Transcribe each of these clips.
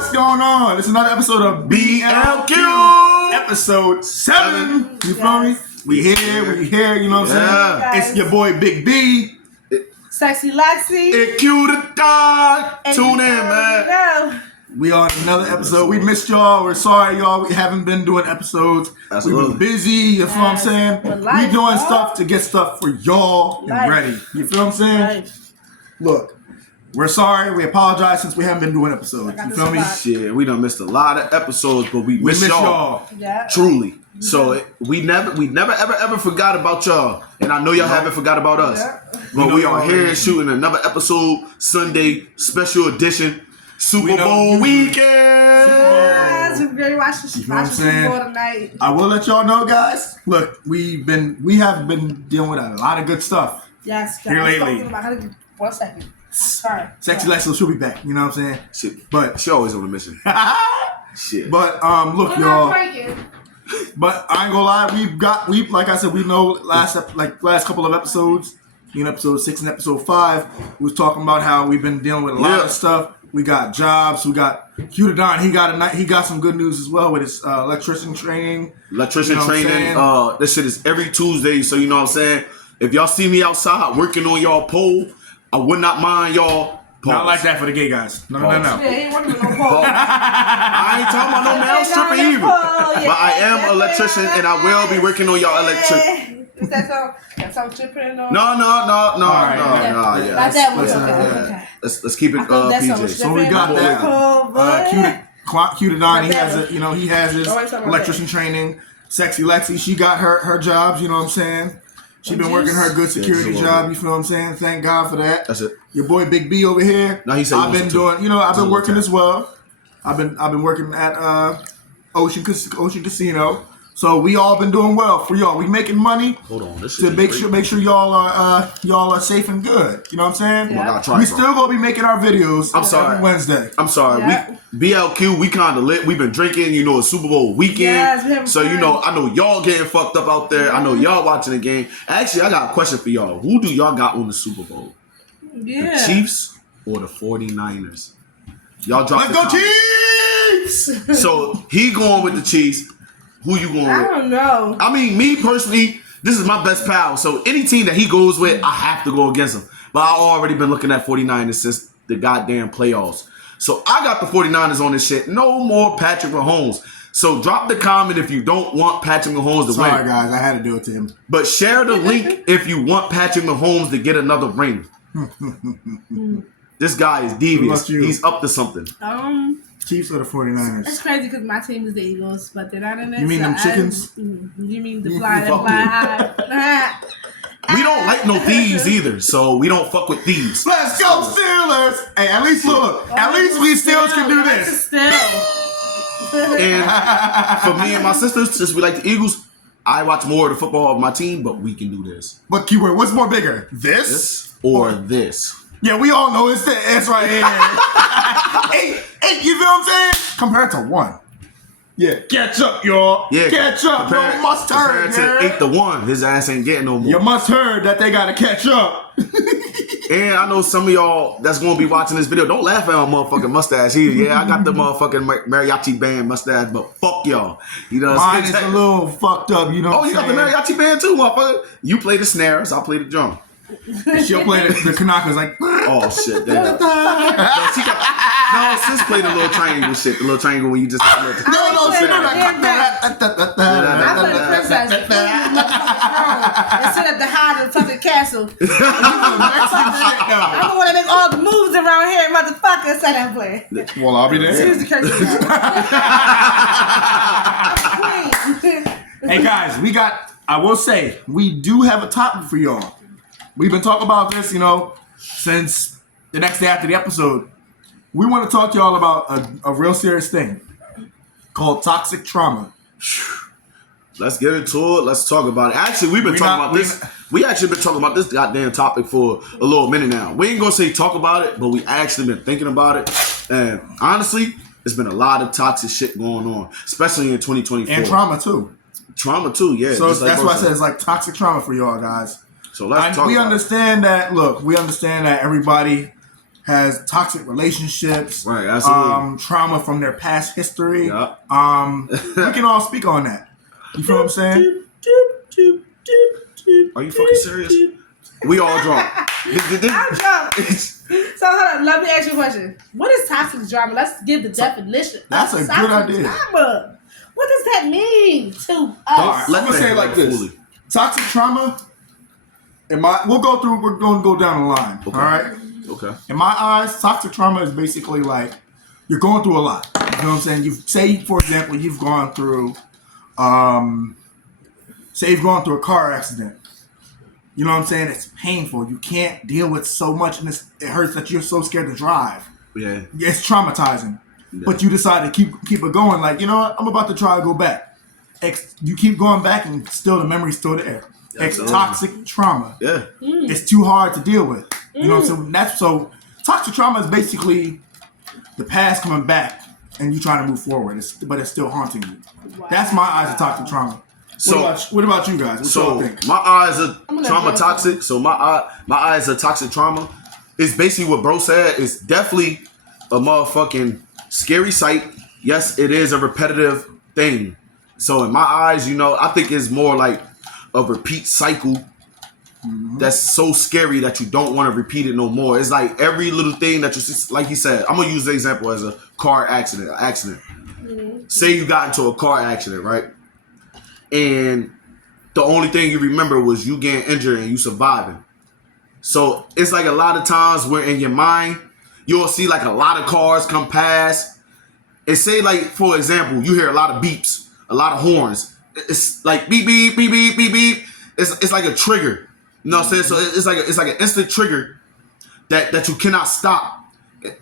what's going on? It's another episode of BLQ, Ep.7. You feel me? We here, you know what I'm saying? It's your boy Big B. Sexy Lexi. And Q the dog. Tune in, man. We on another episode. We missed y'all. We're sorry, y'all. We haven't been doing episodes. We've been busy. You feel what I'm saying? We doing stuff to get stuff for y'all and ready. You feel what I'm saying? Look, we're sorry. We apologize since we haven't been doing episodes. You feel me? Shit, we done missed a lot of episodes, but we miss y'all. Yeah. Truly. So we never ever forgot about y'all, and I know y'all haven't forgot about us. But we are here shooting another episode, Sunday special edition, Super Bowl weekend. Yes, we're going to watch the Super Bowl tonight. I will let y'all know, guys. Look, we have been dealing with a lot of good stuff. Yes, guys. Here lately. 1 second. Sorry. Sexy Lexi, she'll be back. You know what I'm saying? Shit. But she always on a mission. Shit. But look, y'all. But I ain't gonna lie, we like I said, we know last couple of episodes, episode 6 and episode 5, we was talking about how we've been dealing with a lot of stuff. We got jobs. We got Q the Don. He got some good news as well with his electrician training. This shit is every Tuesday. So you know what I'm saying. If y'all see me outside working on y'all pole, I would not mind y'all. Pause. Not like that for the gay guys. No. Yeah, he ain't working with no pole. I ain't talking about no male stripper either. But I am an electrician and I will be working on y'all electric. Is that some tripping on? No. Not that one. Okay. Let's keep it PJ. So we got that. Q the Don. He has his electrician training. Sexy Lexi. She got her jobs. You know what I'm saying. She been working her good security job. You feel what I'm saying? Thank God for that. That's it. Your boy Big B over here. No, he said I've been working as well. I've been working at Ocean Casino. So we all been doing well for y'all. We making money. Hold on, this to make sure y'all are safe and good. You know what I'm saying? Yeah. We still gonna be making our videos. Every Wednesday. I'm sorry. Yeah. BLQ, we kind of lit. We've been drinking. It's Super Bowl weekend. Yes, so I know y'all getting fucked up out there. I know y'all watching the game. Actually, I got a question for y'all. Who do y'all got on the Super Bowl? Yeah. The Chiefs or the 49ers? Y'all drop. Let's go Chiefs! So he going with the Chiefs. Who you going with? I don't know. I mean, me personally, this is my best pal. So any team that he goes with, I have to go against him. But I already been looking at 49ers since the goddamn playoffs. So I got the 49ers on this shit. No more Patrick Mahomes. So drop the comment if you don't want Patrick Mahomes to win. Sorry, guys. I had to do it to him. But share the link if you want Patrick Mahomes to get another ring. This guy is devious. He's up to something. Chiefs or the 49ers? It's crazy because my team is the Eagles, but they're not in it. You mean them chickens? You mean the fly high? We don't like no thieves either, so we don't fuck with thieves. Let's go Steelers! Hey, at least we Steelers can do this. And for me and my sisters, since we like the Eagles, I watch more of the football of my team, but we can do this. But keyword, what's more bigger? This or this? Yeah, we all know it's right here. Hey, you feel what I'm saying? Compared to 1. Yeah, catch up, y'all. Yeah, catch up. No mustard. Compared to 8-1, his ass ain't getting no more. You must heard that they gotta catch up. And I know some of y'all that's gonna be watching this video. Don't laugh at my motherfucking mustache either. Yeah, I got the motherfucking mariachi band mustache, but fuck y'all. Mine is a little fucked up. You know. Oh, you got the mariachi band too, motherfucker. You play the snares, I play the drum. She'll play the kanakas like. Oh shit! Sis played the little triangle shit. The little triangle when you just. No, she never. I play the princess. Instead of the hide in fucking castle. I'm the one that makes all the moves around here, motherfucker. Said I'm playing. Well, I'll be there. Excuse the curse. Hey guys, I will say we do have a topic for y'all. We've been talking about this, since the next day after the episode. We want to talk to y'all about a real serious thing called toxic trauma. Let's get into it. Let's talk about it. Actually, we've been talking about this. We actually been talking about this goddamn topic for a little minute now. We ain't gonna say talk about it, but we actually been thinking about it. And honestly, there's been a lot of toxic shit going on, especially in 2024. And trauma too. Trauma too, yeah. So that's why I said it's like toxic trauma for y'all guys. So let's talk. We understand that. Look, we understand that everybody has toxic relationships, right? Absolutely. Trauma from their past history. Yep. We can all speak on that. You feel what I'm saying? Are you fucking serious? We all drunk. I'm drunk. So hold on, let me ask you a question. What is toxic drama? Let's give the definition. That's a good idea. Drama. What does that mean to us? I'm gonna say it like this: toxic trauma. We're gonna go down the line. Okay. All right. Okay. In my eyes, toxic trauma is basically like you're going through a lot. You know what I'm saying? For example, you've gone through, say you've gone through a car accident. You know what I'm saying? It's painful. You can't deal with so much, and it hurts that you're so scared to drive. Yeah. It's traumatizing. Yeah. But you decide to keep it going. Like, you know what? I'm about to try to go back. You keep going back, and still the memory's still there. It's toxic trauma. Yeah. It's too hard to deal with. You know what I'm saying? So toxic trauma is basically the past coming back, and you trying to move forward. But it's still haunting you. Wow. That's my eyes of toxic trauma. What about you guys? What y'all think? My eyes are trauma toxic. So my eyes are toxic trauma. It's basically what bro said. It's definitely a motherfucking scary sight. Yes, it is a repetitive thing. So in my eyes, I think it's more like a repeat cycle that's so scary that you don't want to repeat it no more. It's like every little thing that you see, like he said, I'm going to use the example as a car accident. Say you got into a car accident, right? And the only thing you remember was you getting injured and you surviving. So it's like a lot of times where in your mind, you'll see like a lot of cars come past. And say like, for example, you hear a lot of beeps, a lot of horns. It's like beep, beep, beep, beep, beep, beep. It's like a trigger. You know what I'm saying? So it's like an instant trigger that you cannot stop.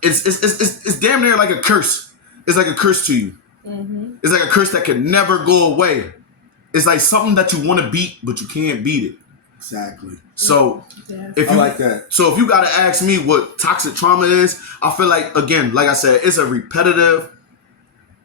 It's damn near like a curse. It's like a curse to you. Mm-hmm. It's like a curse that can never go away. It's like something that you want to beat, but you can't beat it. Exactly. So I like that. So if you gotta ask me what toxic trauma is, I feel like, again, like I said, it's a repetitive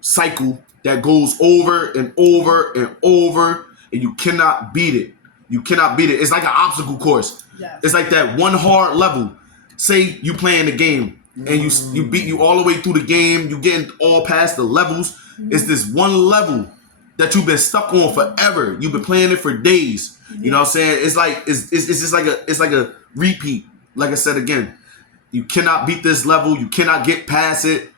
cycle that goes over and over and over, and you cannot beat it. You cannot beat it. It's like an obstacle course. Yes. It's like that one hard level. Say you playing the game and you all the way through the game, you getting all past the levels. Mm-hmm. It's this one level that you've been stuck on forever. You've been playing it for days. You know what I'm saying? It's like it's just like a repeat. Like I said again, you cannot beat this level. You cannot get past it.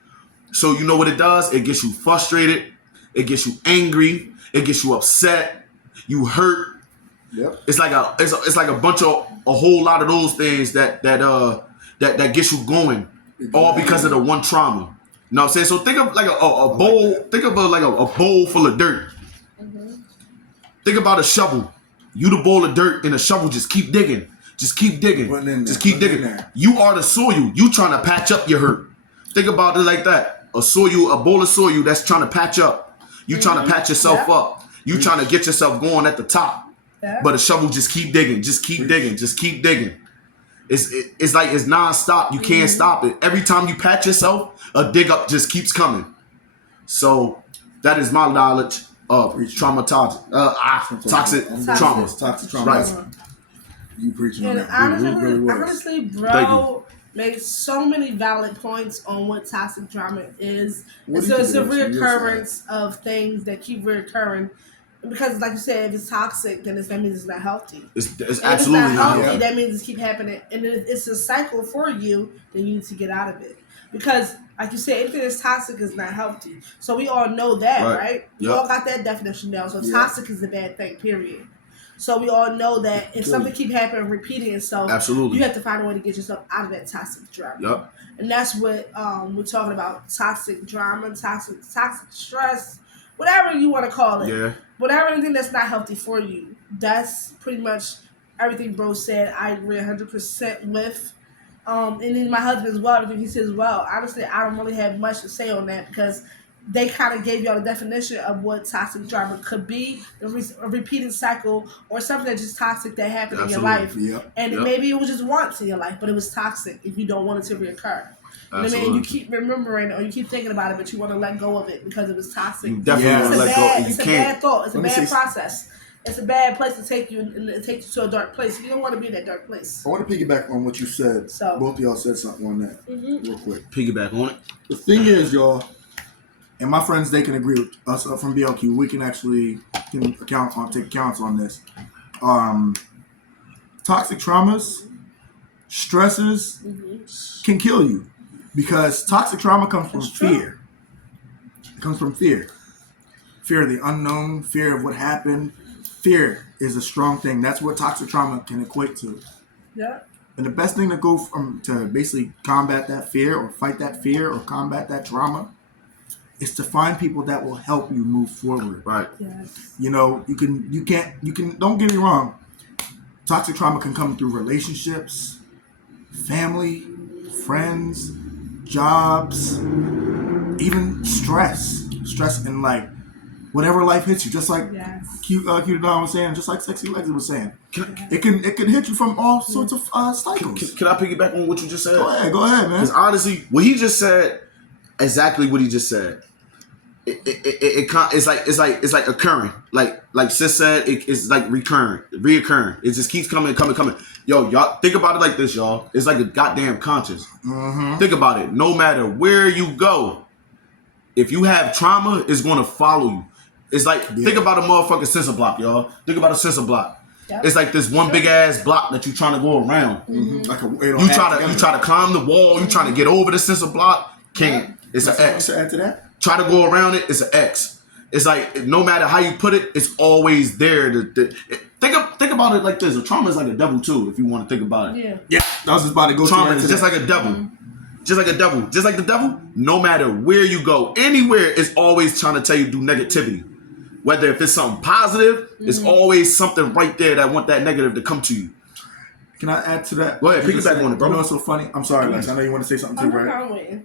So you know what it does? It gets you frustrated. It gets you angry. It gets you upset. You hurt. Yep. It's like a bunch of a whole lot of those things that gets you going, all because of the one trauma. You know what I'm saying? So think of like a bowl. Think of like a bowl full of dirt. Mm-hmm. Think about a shovel. You the bowl of dirt and a shovel just keep digging. Just keep digging. Just keep digging. You are the soil. You trying to patch up your hurt. Think about it like that. A bowl of soil that's trying to patch up. You trying to patch yourself up. You trying to get yourself going at the top. Yeah. But a shovel just keep digging. Just keep digging. Just keep digging. It's like it's nonstop. You can't stop it. Every time you patch yourself, a dig up just keeps coming. So that is my knowledge of toxic trauma. Toxic trauma. Right. You preaching on that. Honestly, bro made so many valid points on what toxic trauma is. So it's a reoccurrence of things that keep reoccurring. Because, like you said, if it's toxic, then that means it's not healthy. It's absolutely not healthy. Yeah. That means it's keep happening, and if it's a cycle for you, then you need to get out of it. Because, like you said, anything that's toxic is not healthy. So we all know that, right? We all got that definition down. So toxic is a bad thing. Period. So we all know that if something keep happening, repeating itself, you have to find a way to get yourself out of that toxic drama. Yep. And that's what we're talking about: toxic drama, toxic stress, whatever you want to call it. Yeah. Whatever anything that's not healthy for you, that's pretty much everything bro said. I agree 100% with. And then my husband as well, everything he says as well. Honestly, I don't really have much to say on that because they kind of gave y'all the definition of what toxic drama could be, a repeated cycle or something that's just toxic that happened in your life. Yep. And maybe it was just once in your life, but it was toxic if you don't want it to reoccur. You know what I mean? You keep remembering or you keep thinking about it, but you want to let go of it because it was toxic. You definitely want to let go. It's a bad thought. It's a bad process. it's a bad place to take you and take you to a dark place. You don't want to be in that dark place. I want to piggyback on what you said. So both of y'all said something on that real quick. Piggyback on it. The thing is, y'all, and my friends, they can agree with us from BLQ. We can actually take accounts on this. Toxic traumas, stresses can kill you because toxic trauma comes from fear. It comes from fear. Fear of the unknown, fear of what happened. Fear is a strong thing. That's what toxic trauma can equate to. yeah. And the best thing to go from to basically combat that fear or fight that fear or combat that trauma is to find people that will help you move forward. Right. Yes. You know, you can don't get me wrong. Toxic trauma can come through relationships, family, friends, jobs, even stress. Stress in like whatever life hits you, just like Q Don was saying, just like Sexy Lexi was saying. It can hit you from all sorts of cycles. Can I piggyback on what you just said? Go ahead, man. Because honestly, what he just said, exactly what he just said. It's like occurring. Like Sis said, it's like reoccurring. It just keeps coming. Yo, y'all think about it like this, y'all. It's like a goddamn conscience. Think about it. No matter where you go, if you have trauma, it's going to follow you. It's like think about a motherfucking sensor block, y'all. Think about a sensor block. Yep. It's like this one big ass block that you're trying to go around. Like you try to climb the wall. You trying to get over the sensor block. Can't. It's an X. To add to that. Try to go around it. It's an X. It's like no matter how you put it, it's always there. Think about it like this. A trauma is like a devil too. If you want to think about it. Yeah. I was just about to go. Trauma is just like a devil. Just like a devil. Just like the devil. No matter where you go, anywhere, it's always trying to tell you to do negativity. Whether if it's something positive, it's always something right there that want that negative to come to you. Can I add to that? Go ahead, piggyback on it, bro. You know what's so funny? I'm sorry, Lex. I know you want to say something too, right?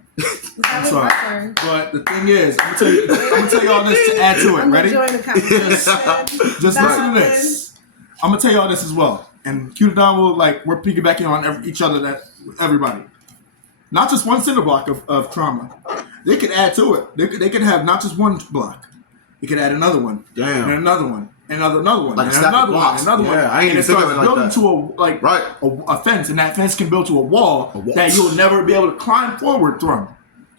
I'm sorry. But the thing is, I'm gonna tell y'all this to add to it. Ready? Just listen to this. I'm gonna tell y'all this as well. And Q Don will we're piggybacking on each other, everybody. Not just one cinder block of trauma. They could add to it. They could have not just one block. You could add another one. Damn. And another one. Another one. Like and another one. Another one. I ain't even thinking of it like building that. to a fence, and that fence can build to a wall that you'll never be able to climb forward from.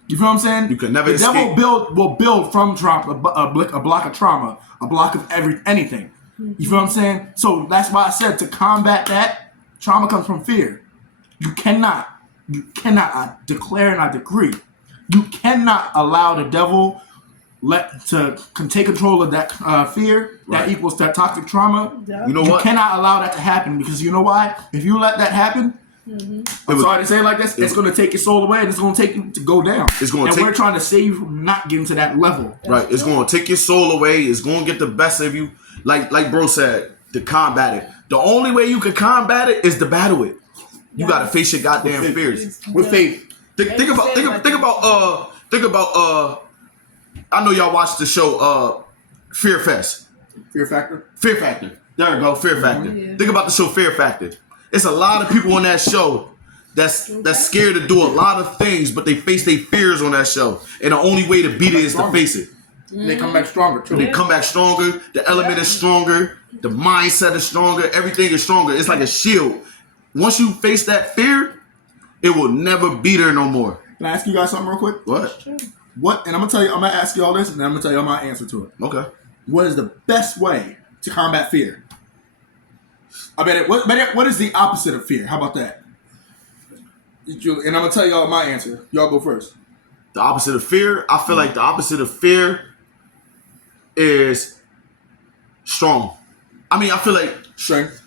You feel what I'm saying? You can never escape. The devil will build from trauma, a block of trauma, a block of anything. You feel what I'm saying? So that's why I said to combat that, trauma comes from fear. You cannot, I declare and I decree, you cannot allow the devil can take control of that fear that equals that toxic trauma. You know what? You cannot allow that to happen because you know why? If you let that happen, I'm sorry to say it like this, it's going to take your soul away and it's going to take you to go down. We're trying to save you from not getting to that level. Right. It's going to take your soul away. It's going to get the best of you. Like bro said, to combat it. The only way you can combat it is to battle it. You got to face your goddamn fears with faith. Think about. I know y'all watched the show Fear Fest. Fear Factor? Fear Factor. There we go, Fear Factor. Yeah. Think about the show Fear Factor. It's a lot of people on that show that's scared to do a lot of things, but they face their fears on that show. And the only way to beat it is to face it. They come back stronger, too. They come back stronger. The element is stronger. The mindset is stronger. Everything is stronger. It's like a shield. Once you face that fear, it will never be there no more. Can I ask you guys something real quick? What? And I'm gonna ask you all this, and then I'm gonna tell you my answer to it. Okay. What is the best way to combat fear? What is the opposite of fear? How about that? And I'm gonna tell y'all my answer. Y'all go first. The opposite of fear? I feel like the opposite of fear is strong. I mean, I feel like strength.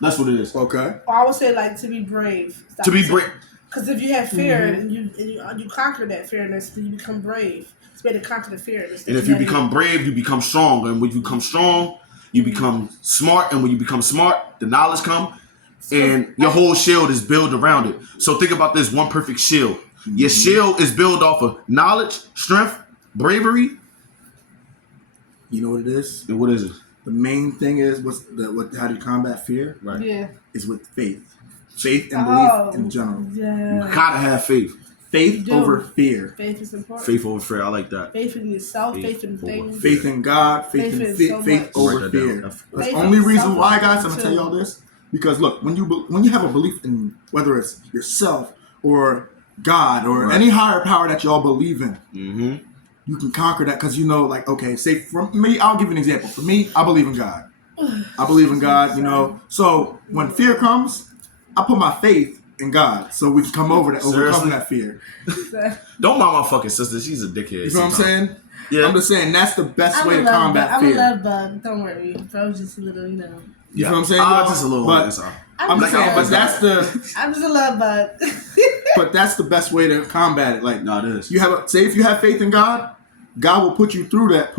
That's what it is. Okay. I would say to be brave. To be brave. Because if you have fear and you conquer that fearness, then you become brave. It's better to conquer the fear. And if you become brave, you become strong. And when you become strong, you become smart. And when you become smart, the knowledge comes. And your whole shield is built around it. So think about this one perfect shield. Your shield is built off of knowledge, strength, bravery. You know what it is? And what is it? The main thing is how to combat fear. Right. Yeah. Is with faith. Faith and belief in general. Yeah. You gotta have faith. faith over fear. Faith is important. Faith over fear. I like that. Faith in yourself, faith in things. Faith in God, faith over fear. That's the only reason why, guys, I'm going to tell y'all this. Because look, when you have a belief in whether it's yourself or God or any higher power that y'all believe in, you can conquer that because you know, like, okay, say for me, I'll give you an example. For me, I believe in God. I believe in God, you know. So when fear comes, I put my faith in God so we can come over that, overcome that fear. Don't mind my fucking sister. She's a dickhead. You know what I'm saying? Yeah. I'm just saying that's the best way to combat fear. I'm a love bug. Don't worry. Bro, just a little, you know. You know what I'm saying? Just a little. But I'm just saying, but that's the. I'm just a love bug. But that's the best way to combat it. Like, no, it is. You have say if you have faith in God, God will put you through that.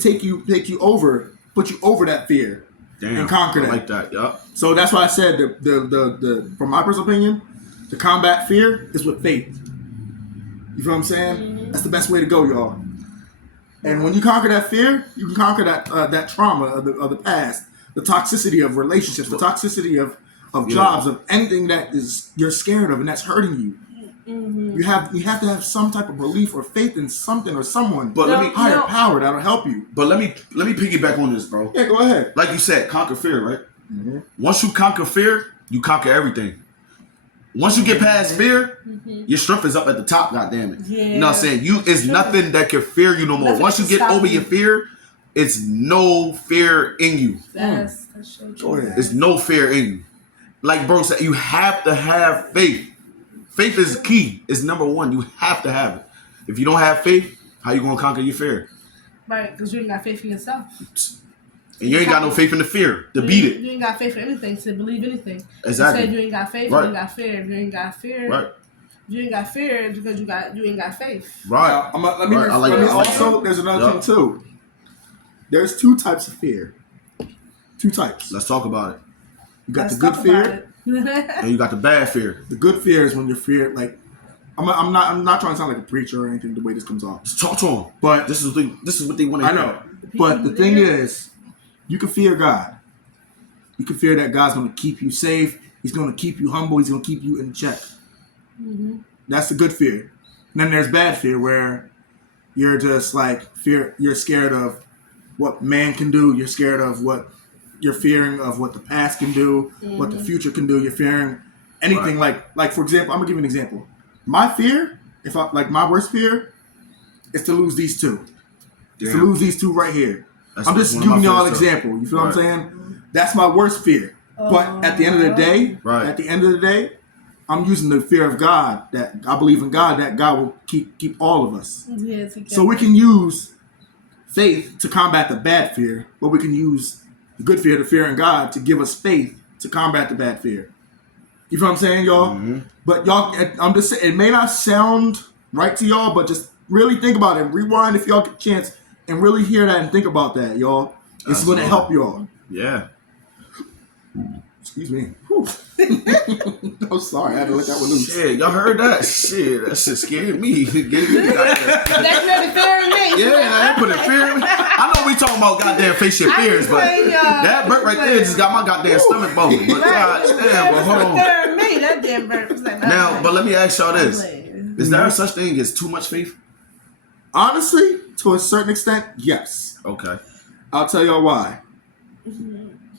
Take you over that fear. Damn, and conquer that. I like that. Yep. So that's why I said the from my personal opinion, to combat fear is with faith. You feel what I'm saying? That's the best way to go, y'all. And when you conquer that fear, you can conquer that trauma of the past, the toxicity of relationships, the toxicity of jobs, of anything that you're scared of and that's hurting you. You have to have some type of belief or faith in something or someone, but higher power that'll help you. But let me piggyback on this, bro. Yeah, go ahead. Like you said, conquer fear, right? Once you conquer fear, you conquer everything. Once you get past fear, your strength is up at the top. Goddamn it! Yeah. You know what I'm saying? It's nothing that can fear you no more. Once you get over your fear, it's no fear in you. That's so true. There's no fear in you. Like bro said, you have to have faith. Faith is key. It's number one. You have to have it. If you don't have faith, how you gonna conquer your fear? Right, because you ain't got faith in yourself. And you ain't got no faith in the fear to beat it. You ain't got faith in anything, to believe anything. Exactly. You said you ain't got faith, you ain't got fear. If you ain't got fear, you ain't got fear, it's because you ain't got faith. Right. Let me also, there's another thing too. There's two types of fear. Two types. Let's talk about it. You got the good fear. And you got the bad fear. The good fear is when you're fear, like, I'm not trying to sound like a preacher or anything the way this comes off. Just talk to them. But this is what they want to hear. I know. But the thing is, you can fear God. You can fear that God's going to keep you safe. He's going to keep you humble. He's going to keep you in check. That's the good fear. And then there's bad fear where you're just like you're scared of what man can do. You're scared of what you're fearing of what the past can do, what the future can do. You're fearing anything like for example, I'm gonna give you an example. My fear, my worst fear, is to lose these two. Damn. To lose these two right here. I'm just giving y'all an example. You feel what I'm saying? That's my worst fear. But at the end of the day, I'm using the fear of God, that I believe in God, that God will keep all of us. Yes, so we can use faith to combat the bad fear, but we can use the good fear, the fear in God, to give us faith to combat the bad fear. You feel what I'm saying, y'all? But y'all, I'm just saying, it may not sound right to y'all, but just really think about it. Rewind if y'all get a chance and really hear that and think about that, y'all. It's going to help y'all. Yeah. Excuse me. I'm sorry, I had to let that one loose. Shit, y'all heard that? Shit, that shit scared me. That's really fear in me. Yeah, that put a fear in me. I know we talking about goddamn face your fears, but that burp right there just got my goddamn stomach bubbling. But goddamn, but hold on. Fear in me, that damn burp was like, now, but let me ask y'all this: is there such thing as too much faith? Honestly, to a certain extent, yes. Okay. I'll tell y'all why.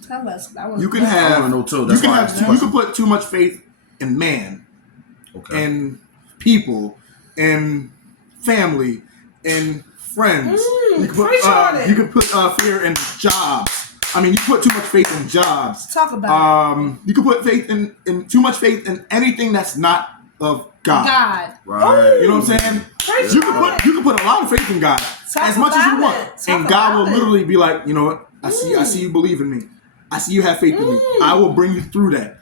Tell us. You can have. You can put too much faith in man, in people, in family, in friends. You can put fear in jobs. I mean, you put too much faith in jobs. Talk about it. You can put faith in too much faith in anything that's not of God. Right. You know what I'm saying? You can put a lot of faith in God as much as you want, and God will literally be like, you know what? I see you believe in me. I see you have faith in me. I will bring you through that.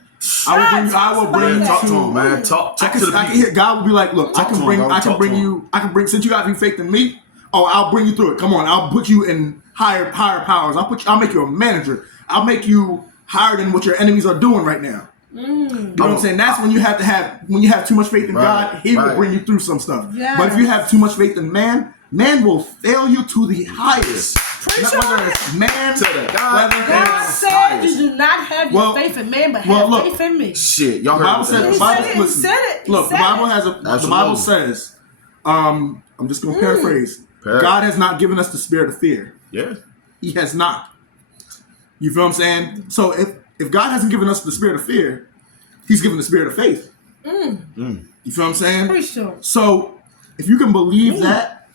I will bring you talk to him, man. Talk to the people. I can hear God will be like, look, I can bring since you got faith in me. Oh, I'll bring you through it. Come on, I'll put you in higher powers. I'll make you a manager. I'll make you higher than what your enemies are doing right now. You know what I'm saying? That's when you have too much faith in God, He will bring you through some stuff. Yes. But if you have too much faith in man will fail you to the highest. whether it's man to the God. God said you do not have your faith in man, but have faith in me. Shit, y'all the Bible heard says. He said it. Look, the Bible has a. The Bible says. I'm just gonna paraphrase. God has not given us the spirit of fear. Yeah, He has not. You feel what I'm saying? So if God hasn't given us the spirit of fear, He's given the spirit of faith. You feel what I'm saying? Pretty sure. So if you can believe that,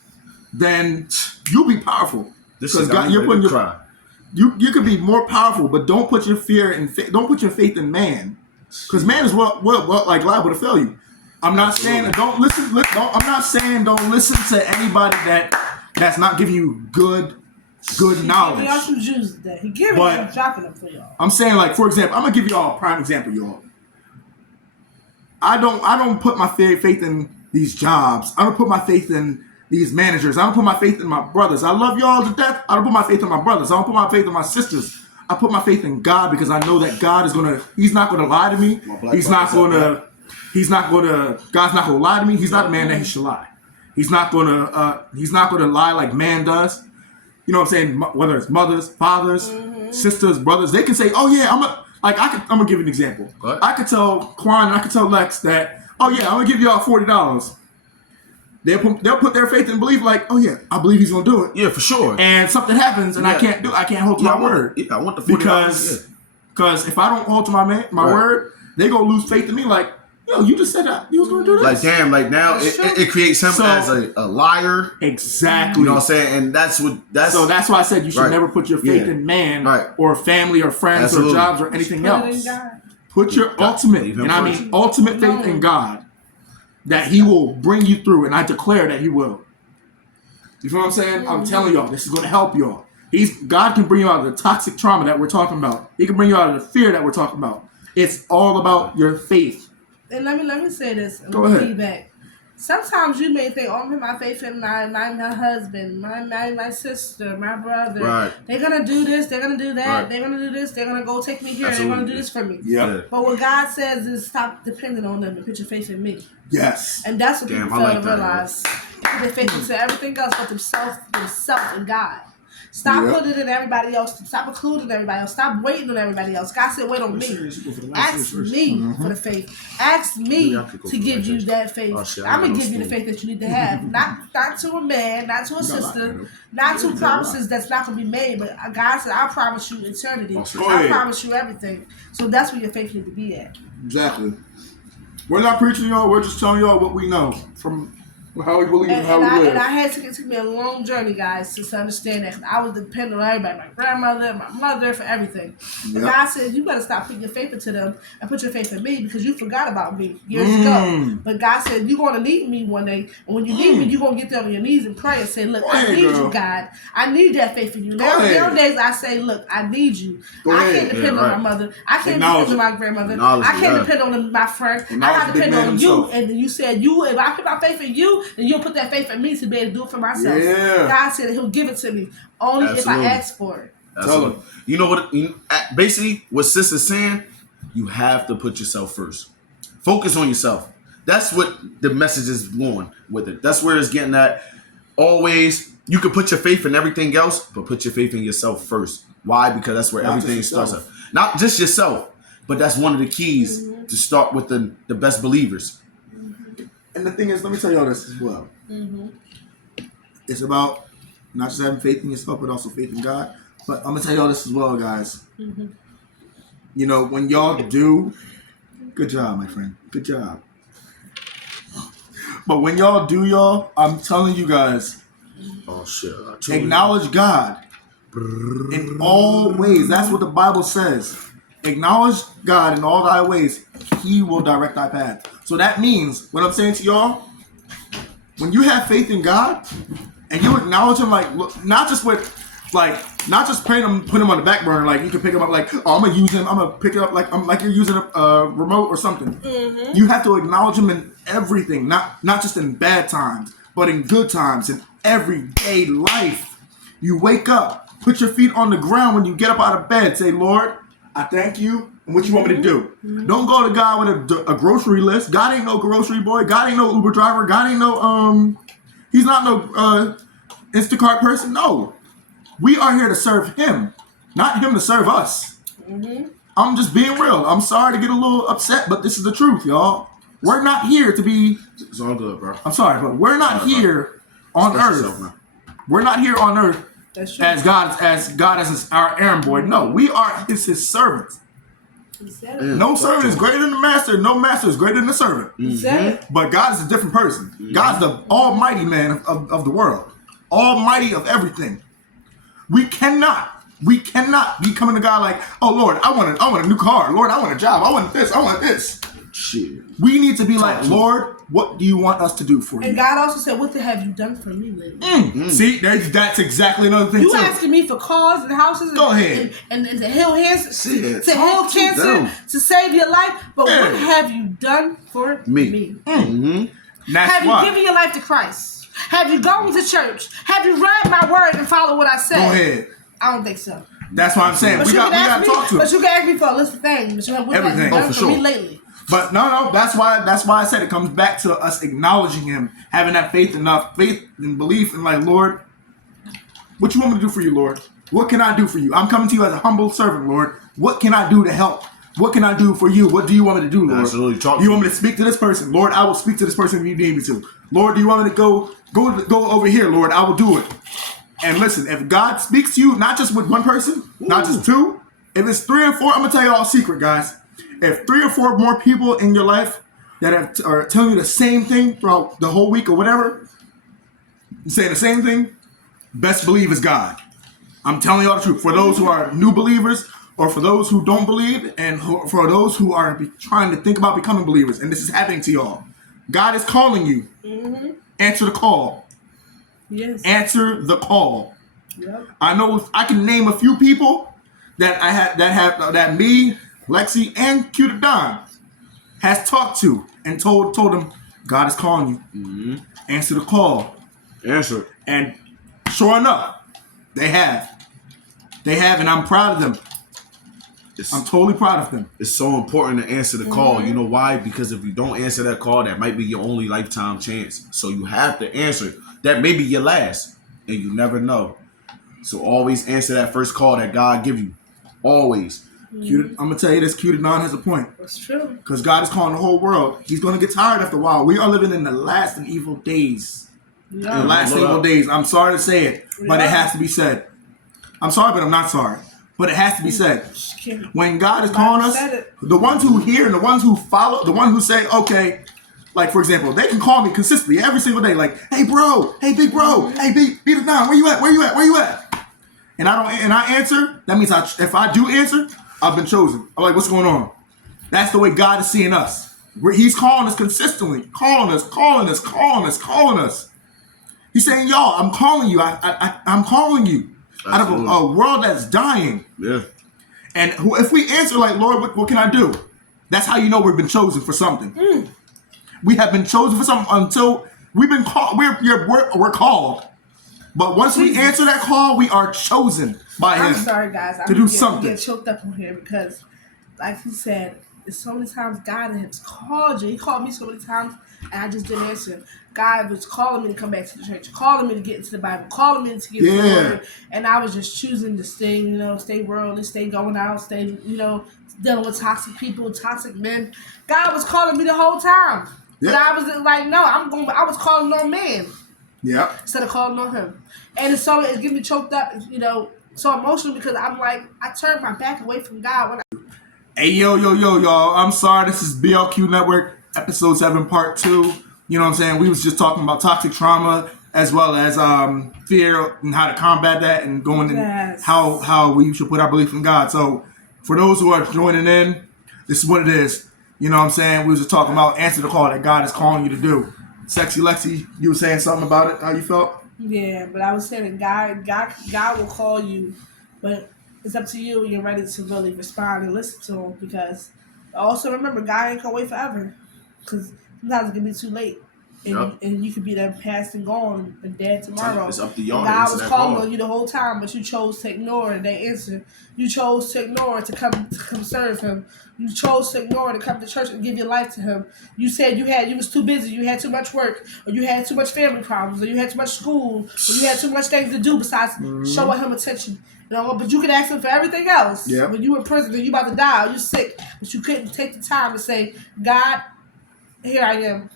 then you'll be powerful. because God, you're putting your you can be more powerful, but don't put your fear in don't put your faith in man, because man is what like liable to fail you. I'm not saying don't listen. I'm not saying don't listen to anybody that's not giving you good knowledge. Y'all some Jews today. He giving them, dropping them for y'all. I'm saying, like, for example, I'm gonna give y'all a prime example, y'all. I don't put my faith in these jobs. I don't put my faith in these managers. I don't put my faith in my brothers. I love y'all to death. I don't put my faith in my brothers. I don't put my faith in my sisters. I put my faith in God because I know that God is He's not gonna lie to me. God's not gonna lie to me. He's not a man that he should lie. He's not gonna lie like man does. You know what I'm saying? Whether it's mothers, fathers, sisters, brothers, they can say, "Oh yeah, I'm gonna give you an example. What? I could tell Quan and I could tell Lex that, oh yeah, I'm gonna give y'all $40. They'll put their faith and belief like, oh yeah, I believe he's gonna do it. Yeah, for sure. And something happens and I can't hold to my word. Yeah, I want the $40 because if I don't hold to my word, they gonna lose faith in me. Like, yo, you just said that you was gonna do this. Like, damn, like now it creates him as a liar. Exactly. You know what I'm saying? And that's why I said you should never put your faith in man or family or friends or jobs or anything else. Put your ultimate faith in God, that he will bring you through, and I declare that he will. You feel what I'm saying? I'm telling y'all, this is going to help y'all. God can bring you out of the toxic trauma that we're talking about. He can bring you out of the fear that we're talking about. It's all about your faith. And let me say this. Go ahead. Feedback. Sometimes you may think, I'm putting my faith in my husband, my sister, my brother. Right. They're going to do this. They're going to do that. Right. They're going to do this. They're going to go take me here. Absolutely. They're going to do this for me. Yeah. But what God says is stop depending on them and put your faith in me. Yes. And that's what people fail to realize. They put their faith into everything else but themselves and God. Stop putting it in everybody else. Stop including everybody else. Stop waiting on everybody else. God said, wait on me. Ask me for the faith. Ask me to give you that faith. I'm going to give you the faith that you need to have. Not to a man, not to a sister, not to promises that's not going to be made. But God said, I promise you eternity. I promise you everything. So that's where your faith needs to be at. Exactly. We're not preaching y'all. We're just telling y'all what we know from how we believe and how we live. And I had to take me a long journey, guys, to understand that. I was dependent on everybody, my grandmother, my mother, for everything. And God said, you better stop putting your faith into them and put your faith in me because you forgot about me years ago. But God said, you're going to need me one day. And when you need me, you're going to get down on your knees and pray and say, look, I need you, God. I need that faith in you. There are days I say, look, I need you. I can't depend on my mother. I can't depend on my grandmother. I can't depend on my friend. I got to depend on you. And you said, if I put my faith in you, then you'll put that faith in me to be able to do it for myself. Yeah. God said he'll give it to me only if I ask for it. Absolutely. You know what? Basically, what Sis is saying, you have to put yourself first. Focus on yourself. That's what the message is going with it. That's where it's getting at. Always, you can put your faith in everything else, but put your faith in yourself first. Why? Because that's where everything starts up. Not just yourself, but that's one of the keys to start with the best believers. And the thing is, let me tell y'all this as well. It's about not just having faith in yourself, but also faith in God. But I'm going to tell y'all this as well, guys. You know, when y'all do, good job, my friend. Good job. But when y'all do, I'm telling you guys, acknowledge God in all ways. That's what the Bible says. Acknowledge God in all thy ways. He will direct thy path. So that means, what I'm saying to y'all, when you have faith in God and you acknowledge him, like, look, not just praying him, put him on the back burner, like you can pick him up, like, oh, I'm gonna use him, I'm gonna pick it up, like you're using a remote or something. You have to acknowledge him in everything, not just in bad times, but in good times, in everyday life. You wake up, put your feet on the ground when you get up out of bed, say, Lord, I thank you. And what you want me to do? Don't go to God with a grocery list. God ain't no grocery boy. God ain't no Uber driver. God ain't no he's not no Instacart person. No. We are here to serve him, not him to serve us. Mm-hmm. I'm just being real. I'm sorry to get a little upset, but this is the truth, y'all. We're not here to be... It's all good, bro. I'm sorry, but we're not here on earth. We're not here on earth as God as our errand boy. No, we are his servants. No servant is greater than the master. No master is greater than the servant. Mm-hmm. But God is a different person. Mm-hmm. God's the almighty man of the world. Almighty of everything. We cannot be coming to God like, oh Lord, I want a new car. Lord, I want a job. I want this. Shit. We need to be like, Lord, what do you want us to do for you? And God also said, what have you done for me lately? See, that's exactly another thing. You asking me for cars and houses Go ahead. And to heal cancer, to save your life, but what have you done for me? Mm-hmm. Have you given your life to Christ? Have you gone to church? Have you read my word and followed what I said? Go ahead. I don't think so. That's what I'm saying. We got to talk to him. But you can ask me for a list of things. But what have you done for me lately? But no, that's why I said it comes back to us acknowledging him, having that faith and belief, and like, Lord, what you want me to do for you, Lord? What can I do for you? I'm coming to you as a humble servant, Lord. What can I do to help? What can I do for you? What do you want me to do, Lord? Absolutely. Do you want me to speak to this person? Lord, I will speak to this person if you need me to. Lord, do you want me to go over here? Lord, I will do it. And listen, if God speaks to you, not just with one person, not just two, if it's 3 or 4, I'm going to tell you all a secret, guys. If 3 or 4 more people in your life that are telling you the same thing throughout the whole week or whatever, saying the same thing, best believe is God. I'm telling you all the truth. For those who are new believers, or for those who don't believe, and for those who are trying to think about becoming believers, and this is happening to y'all, God is calling you. Mm-hmm. Answer the call. Yes. Answer the call. Yep. I know I can name a few people that me, Lexi, and Q to Don has talked to and told them God is calling you. Mm-hmm. Answer the call. Answer. And sure enough, they have. And I'm proud of them. I'm totally proud of them. It's so important to answer the call. You know why? Because if you don't answer that call, that might be your only lifetime chance. So you have to answer. That may be your last, and you never know. So always answer that first call that God give you. Always. I'm going to tell you this, Q to Don has a point. That's true. Because God is calling the whole world. He's going to get tired after a while. We are living in the last and evil days. Yeah. The last evil days. I'm sorry to say it, but it has to be said. I'm sorry, but I'm not sorry. But it has to be said. When God is calling us, the ones who hear and the ones who follow, the ones who say, okay, like for example, they can call me consistently every single day, like, hey bro, hey big bro, hey beat it down, where you at? And I answer. That means if I do answer, I've been chosen. I'm like, what's going on? That's the way God is seeing us. He's calling us consistently, calling us. He's saying, y'all, I'm calling you. I'm calling you. Absolutely. Out of a world that's dying. Yeah. And if we answer like, Lord, what can I do? That's how you know we've been chosen for something. We have been chosen for something until we've been called. We're called. But once we answer that call, we are chosen by Him. I'm sorry, guys. To do something. I get choked up on here because, like you said, there's so many times God has called you. He called me so many times, and I just didn't answer. God was calling me to come back to the church, calling me to get into the Bible, calling me to get into the Word, and I was just choosing to stay worldly, stay going out, stay, dealing with toxic people, toxic men. God was calling me the whole time. But I was like, no, I was calling on man. Yeah. Instead of calling on Him. And it gets me choked up, so emotional because I'm like, I turned my back away from God. Hey, yo, y'all. I'm sorry. This is BLQ Network, episode 7, part 2. You know what I'm saying? We was just talking about toxic trauma as well as fear and how to combat that and going in how we should put our belief in God. So for those who are joining in, this is what it is. You know what I'm saying? We was just talking about answer the call that God is calling you to do. Sexy Lexi, you were saying something about it, how you felt? Yeah, but I was saying God will call you, but it's up to you when you're ready to really respond and listen to Him, because also remember, God ain't gonna wait forever, because sometimes it can be too late. And you could be there passed and gone and dead tomorrow. It's up to y'all. God was calling on you the whole time, but you chose to ignore it. They answered. You chose to ignore it to come serve Him. You chose to ignore it to come to church and give your life to Him. You said you was too busy, you had too much work, or you had too much family problems, or you had too much school, or you had too much things to do besides showing Him attention. You know, but you could ask Him for everything else. Yep. When you in prison and you about to die or you sick, but you couldn't take the time to say, God, here I am.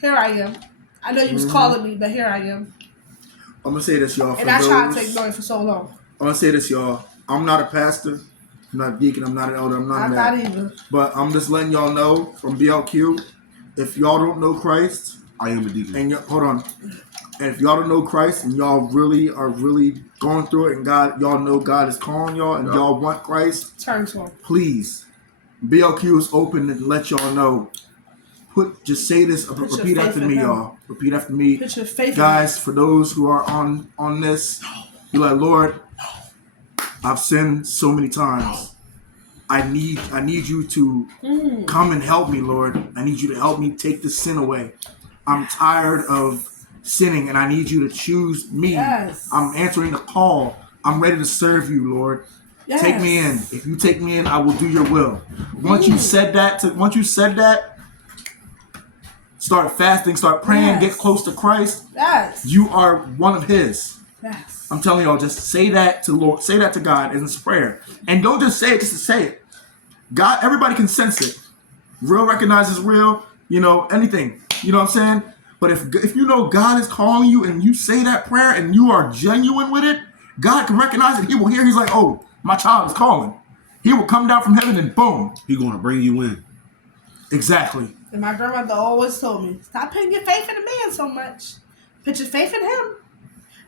Here I am. I know you was calling me, but here I am. I'm gonna say this, y'all. And I tried to ignore it for so long. I'm gonna say this, y'all. I'm not a pastor. I'm not a deacon. I'm not an elder. I'm not either. But I'm just letting y'all know from BLQ, if y'all don't know Christ, I am a deacon. And hold on. And if y'all don't know Christ and y'all really are going through it, and y'all know God is calling y'all, and y'all want Christ, turn to Him. Please, BLQ is open to let y'all know. Just say this. Repeat after me, y'all. Repeat after me, put your faith guys. For those who are on this, be like, Lord, I've sinned so many times. I need you to come and help me, Lord. I need you to help me take this sin away. I'm tired of sinning, and I need you to choose me. Yes. I'm answering the call. I'm ready to serve you, Lord. Yes. Take me in. If you take me in, I will do your will. Once you said that, start fasting, start praying, get close to Christ. Yes. You are one of His. Yes. I'm telling y'all, just say that to Lord. Say that to God in prayer. And don't just say it just to say it. God, everybody can sense it. Real recognizes real, anything. You know what I'm saying? But if you know God is calling you and you say that prayer and you are genuine with it, God can recognize it. He will hear. He's like, oh, my child is calling. He will come down from heaven and boom. He's going to bring you in. Exactly. And my grandmother always told me, stop putting your faith in the man so much. Put your faith in Him.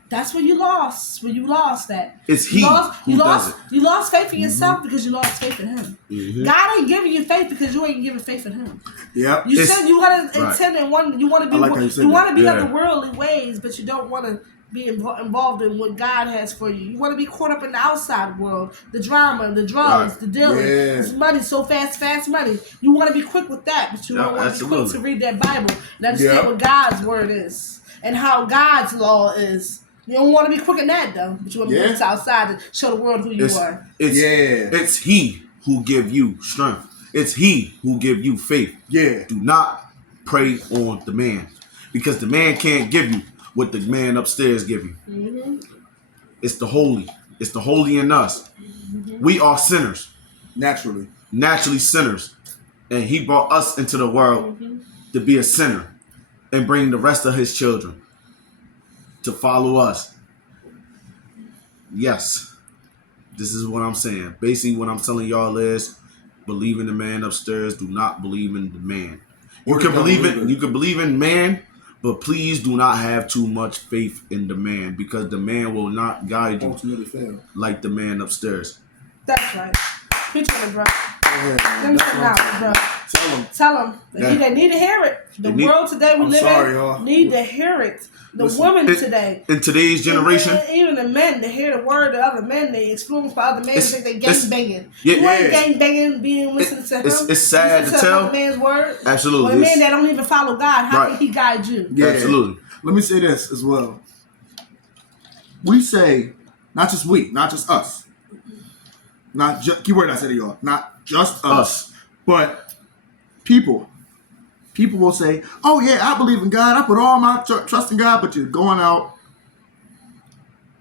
That's where you lost. When you lost that. It's He who does it. You lost faith in yourself because you lost faith in Him. Mm-hmm. God ain't giving you faith because you ain't giving faith in Him. Yep. You said you want to intend and want. You want to be. You want to be on the worldly ways, but you don't want to be involved in what God has for you. You want to be caught up in the outside world, the drama, the drugs, the dealing, this money, so fast money. You want to be quick with that, but you don't want to be quick to read that Bible and understand what God's word is and how God's law is. You don't want to be quick in that though, but you want to be outside to show the world who you are. It's He who give you strength. It's He who give you faith. Yeah. Do not prey on the man, because the man can't give you what the man upstairs give you. Mm-hmm. It's the holy. It's the holy in us. Mm-hmm. We are sinners. Naturally sinners. And He brought us into the world to be a sinner and bring the rest of His children to follow us. Yes. This is what I'm saying. Basically what I'm telling y'all is, believe in the man upstairs. Do not believe in the man. You can believe in man, but please do not have too much faith in the man, because the man will not guide you like the man upstairs. That's right. Preach on it, bro. Let me sit down, bro. Tell them. They need to hear it. The world today we live in need to hear it. The women today. In today's generation. Even the men, they hear the word of other men. They influenced by other men. They think they gang banging. Yeah, you ain't gang banging being listening to him. It's sad to tell. Another man's word. Absolutely. Or a man that don't even follow God, how can he guide you? Yeah, absolutely. Let me say this as well. We say, not just us. Not just, keyword I said to y'all, not just us. But people will say, oh yeah, I believe in God. I put all my trust in God, but you're going out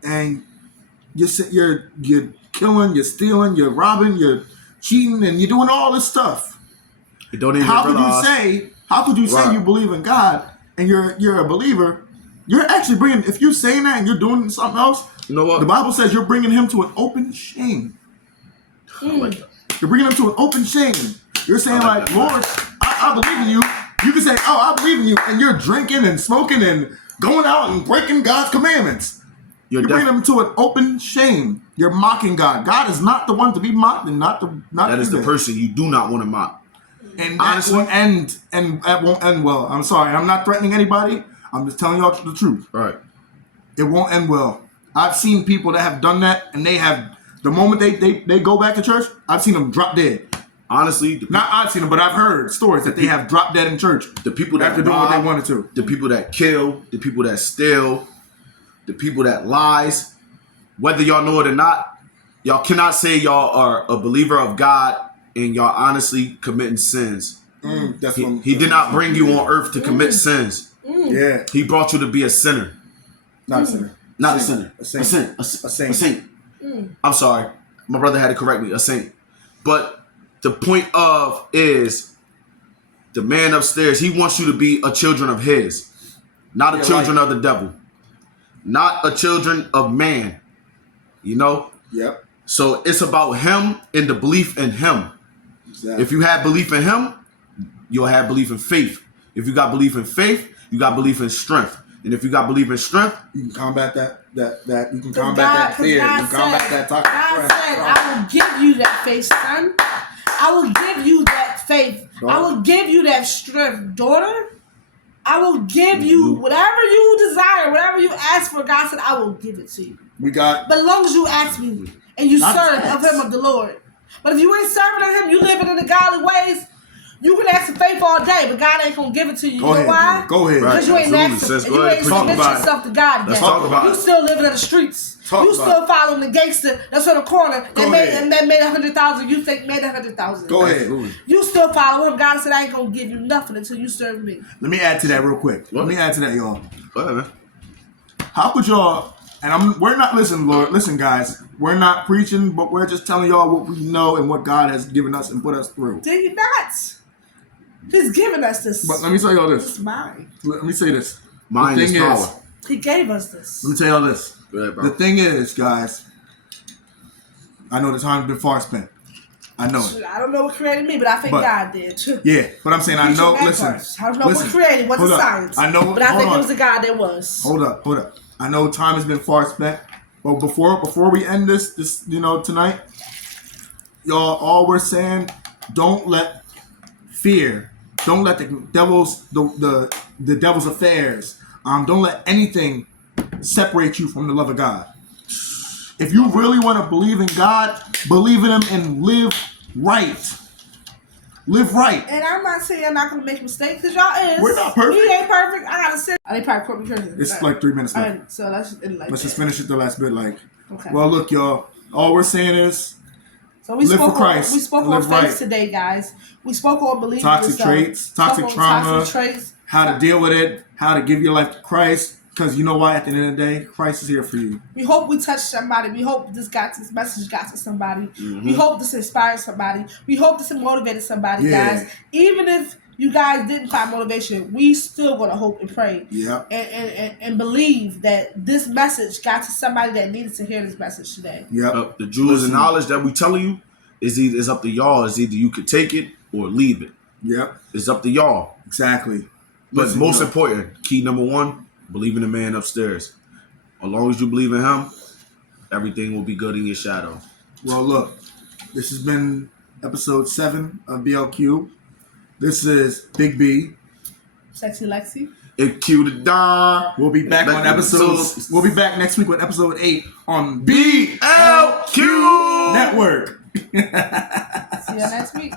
and you're killing, you're stealing, you're robbing, you're cheating, and you're doing all this stuff. You don't even How could you say you believe in God and you're a believer? You're actually bringing, if you're saying that and you're doing something else, you know what? The Bible says you're bringing him to an open shame. You're bringing him to an open shame. You're saying like, Lord, I believe in you. You can say, oh, I believe in you, and you're drinking and smoking and going out and breaking God's commandments. You're bringing him to an open shame. You're mocking God. God is not the one to be mocked, and not that is the person you do not want to mock. And honestly, that won't end well. I'm sorry. I'm not threatening anybody. I'm just telling y'all the truth. Right. It won't end well. I've seen people that have done that, and they have, the moment they go back to church, I've seen them drop dead. honestly, not I've seen them, but I've heard stories that they have dropped dead in church. The people that after doing what they wanted to. The people that kill, the people that steal, the people that lies, whether y'all know it or not, y'all cannot say y'all are a believer of God and y'all honestly committing sins. He did not bring you on earth to commit sins. Yeah. He brought you to be a sinner. Not a sinner. Not a sinner. A saint. A saint. I'm sorry. My brother had to correct me. A saint. But the point of is the man upstairs, he wants you to be a children of his. Not a children of the devil. Not a children of man. You know? Yep. So it's about him and the belief in him. Exactly. If you have belief in him, you'll have belief in faith. If you got belief in faith, you got belief in strength. And if you got belief in strength, you can combat that you can combat that fear. You can combat that toxic God said, I will give you that faith, son. I will give you that faith. Daughter. I will give you that strength, daughter. I will give you whatever you desire, whatever you ask for. God said, I will give it to you. But as long as you ask me and you serve of him, of the Lord. But if you ain't serving of him, you living in the godly ways, you can ask for faith all day, but God ain't gonna give it to you. You know why? Go ahead. Because you ain't asking, and you ain't submit yourself to God yet. You still living in the streets. You still following the gangster that's on the corner that made 100,000. You think made 100,000. Go ahead. You still follow him. God said, I ain't gonna give you nothing until you serve me. Let me add to that real quick. Let me add to that, y'all. Go ahead, man. How could y'all? And we're not listening, Lord. Listen, guys. We're not preaching, but we're just telling y'all what we know and what God has given us and put us through. Did he not? He's given us this. But let me tell y'all this. It's mine. Let me say this. Mine is power. He gave us this. Let me tell y'all this. Go ahead, bro. The thing is, guys, I know the time's been far spent. I know it. I don't know what created me, but I think God did. Yeah, but I'm saying I know. Listen, I don't know what created. What's the science? I know, but I think it was the God that was. Hold up. I know time has been far spent, but before we end this tonight, y'all, all we're saying, don't let fear, don't let the devil's affairs, don't let anything separate you from the love of God. If you really want to believe in God, believe in him and live right. Live right. And I'm not saying I'm not going to make mistakes, because y'all is. We're not perfect. We ain't perfect. I got to sit. I ain't probably quote me cursing. It's like 3 minutes left. So let's just finish it the last bit. Okay. Well, look, y'all. All we're saying is, live for Christ. We spoke on faith today, guys. We spoke on believing toxic traits, toxic trauma, toxic traits, how to deal with it, how to give your life to Christ. Because you know why? At the end of the day, Christ is here for you. We hope we touched somebody. We hope this message got to somebody. We hope this inspired somebody. We hope this motivated somebody, guys. Even if you guys didn't find motivation, we still gonna hope and pray. Yeah. And believe that this message got to somebody that needed to hear this message today. Yeah. The jewels and knowledge that we telling you is up to y'all. It's either you could take it or leave it. Yep. It's up to y'all. Exactly. But most important, key number one, believe in the man upstairs. As long as you believe in him, everything will be good in your shadow. Well, look, this has been episode 7 of BLQ. This is Big B. Sexy Lexi. And Q the Don. We'll be back on episodes. We'll be back next week with episode 8 on BLQ Network. See you next week.